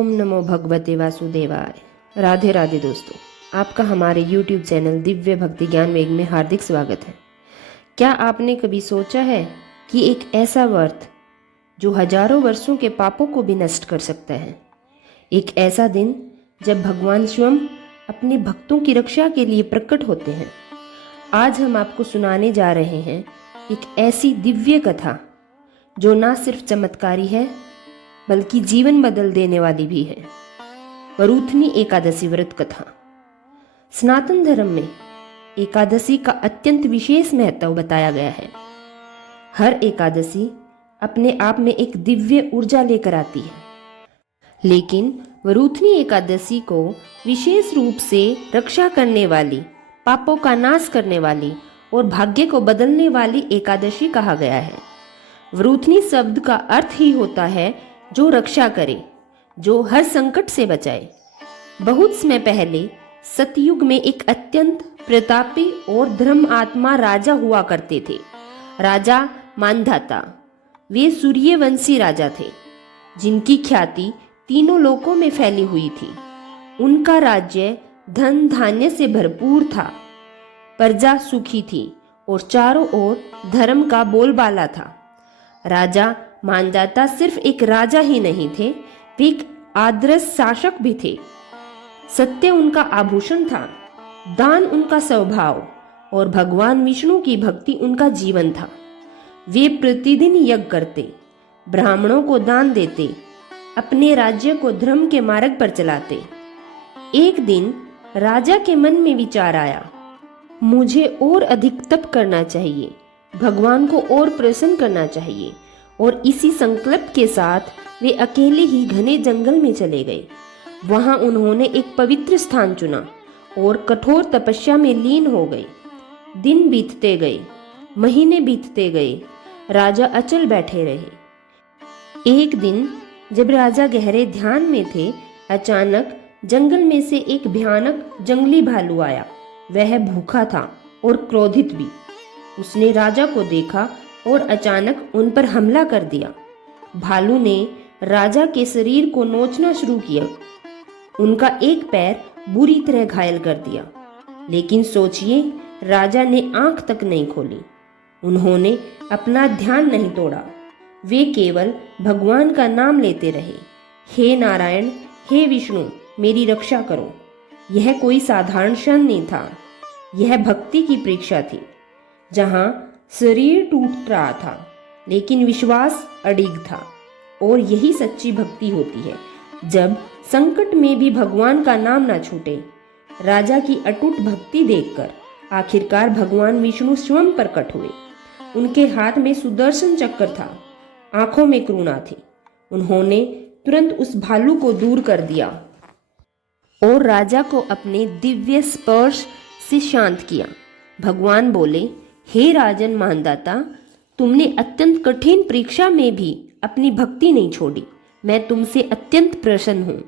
ओम नमो भगवते वासुदेवाय। राधे राधे दोस्तों, आपका हमारे YouTube चैनल दिव्य भक्ति ज्ञान वेग में हार्दिक स्वागत है। क्या आपने कभी सोचा है कि एक ऐसा व्रत जो हजारों वर्षों के पापों को भी नष्ट कर सकता है, एक ऐसा दिन जब भगवान स्वयं अपने भक्तों की रक्षा के लिए प्रकट होते हैं। आज हम आपको सुनाने जा रहे हैं एक ऐसी दिव्य कथा जो ना सिर्फ चमत्कारी है बल्कि जीवन बदल देने वाली भी है। वरूथनी एकादशी व्रत कथा। सनातन धर्म में एकादशी का अत्यंत विशेष महत्व बताया गया है। हर एकादशी अपने आप में एक दिव्य ऊर्जा लेकर आती है, लेकिन वरूथनी एकादशी को विशेष रूप से रक्षा करने वाली, पापों का नाश करने वाली और भाग्य को बदलने वाली एकादशी कहा गया है। वरूथनी शब्द का अर्थ ही होता है जो रक्षा करे, जो हर संकट से बचाए। बहुत समय पहले सतयुग में एक अत्यंत प्रतापी और धर्म आत्मा राजा हुआ करते थे। राजा मानधाता। वे सूर्यवंशी राजा थे जिनकी ख्याति तीनों लोकों में फैली हुई थी। उनका राज्य धन धान्य से भरपूर था, प्रजा सुखी थी और चारों ओर धर्म का बोलबाला था। राजा मानधाता सिर्फ एक राजा ही नहीं थे, वे एक आदर्श शासक भी थे। सत्य उनका आभूषण था, दान उनका स्वभाव और भगवान विष्णु की भक्ति उनका जीवन था। वे प्रतिदिन यज्ञ करते, ब्राह्मणों को दान देते, अपने राज्य को धर्म के मार्ग पर चलाते। एक दिन राजा के मन में विचार आया, मुझे और अधिक तप करना चाहिए, भगवान को और प्रसन्न करना चाहिए। और इसी संकल्प के साथ वे अकेले ही घने जंगल में चले गए। वहां उन्होंने एक पवित्र स्थान चुना और कठोर तपस्या में लीन हो गए। दिन बीतते गए, महीने बीतते गए, राजा अचल बैठे रहे। एक दिन जब राजा गहरे ध्यान में थे, अचानक जंगल में से एक भयानक जंगली भालू आया। वह भूखा था और क्रोधित भी। उसने राजा को देखा और अचानक उन पर हमला कर दिया। भालू ने राजा के शरीर को नोचना शुरू किया। उनका एक पैर बुरी तरह घायल कर दिया, लेकिन सोचिए, राजा ने आंख तक नहीं खोली। उन्होंने अपना ध्यान नहीं तोड़ा। वे केवल भगवान का नाम लेते रहे। हे नारायण, हे विष्णु, मेरी रक्षा करो। यह कोई साधारण क्षण नहीं था, यह भक्ति की परीक्षा थी। जहां शरीर टूट रहा था लेकिन विश्वास अडिग था। और यही सच्ची भक्ति होती है, जब संकट में भी भगवान का नाम ना छूटे। राजा की अटूट भक्ति देखकर आखिरकार भगवान विष्णु स्वयं प्रकट हुए। उनके हाथ में सुदर्शन चक्र था, आंखों में करुणा थी। उन्होंने तुरंत उस भालू को दूर कर दिया और राजा को अपने दिव्य स्पर्श से शांत किया। भगवान बोले, हे राजन मानधाता, तुमने अत्यंत कठिन परीक्षा में भी अपनी भक्ति नहीं छोड़ी। मैं तुमसे अत्यंत प्रसन्न हूँ।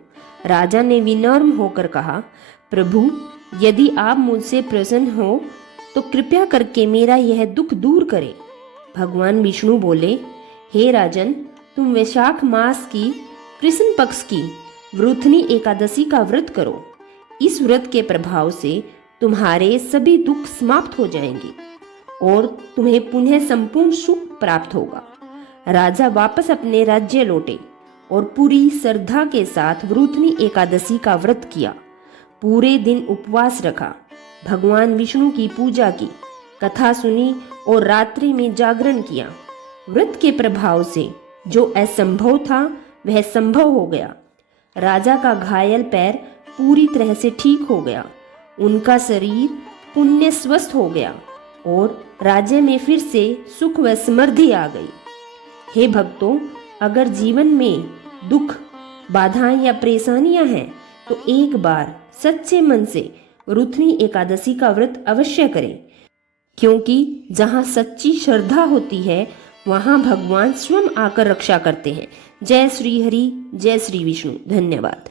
राजा ने विनम्र होकर कहा, प्रभु, यदि आप मुझसे प्रसन्न हो तो कृपया करके मेरा यह दुख दूर करें। भगवान विष्णु बोले, हे राजन, तुम वैशाख मास की कृष्ण पक्ष की वरूथनी एकादशी का व्रत करो। इस व्रत के प्रभाव से तुम्हारे सभी दुख समाप्त हो जाएंगे और तुम्हें पुनः संपूर्ण सुख प्राप्त होगा। राजा वापस अपने राज्य लौटे और पूरी श्रद्धा के साथ वरूथनी एकादशी का व्रत किया। पूरे दिन उपवास रखा, भगवान विष्णु की पूजा की, कथा सुनी और रात्रि में जागरण किया। व्रत के प्रभाव से जो असंभव था वह संभव हो गया। राजा का घायल पैर पूरी तरह से ठीक हो गया, उनका शरीर पुण्य स्वस्थ हो गया और राज्य में फिर से सुख व समृद्धि आ गई। हे भक्तों, अगर जीवन में दुख, बाधाएं या परेशानियां हैं तो एक बार सच्चे मन से वरूथनी एकादशी का व्रत अवश्य करें, क्योंकि जहां सच्ची श्रद्धा होती है वहां भगवान स्वयं आकर रक्षा करते हैं। जय श्री हरि, जय श्री विष्णु। धन्यवाद।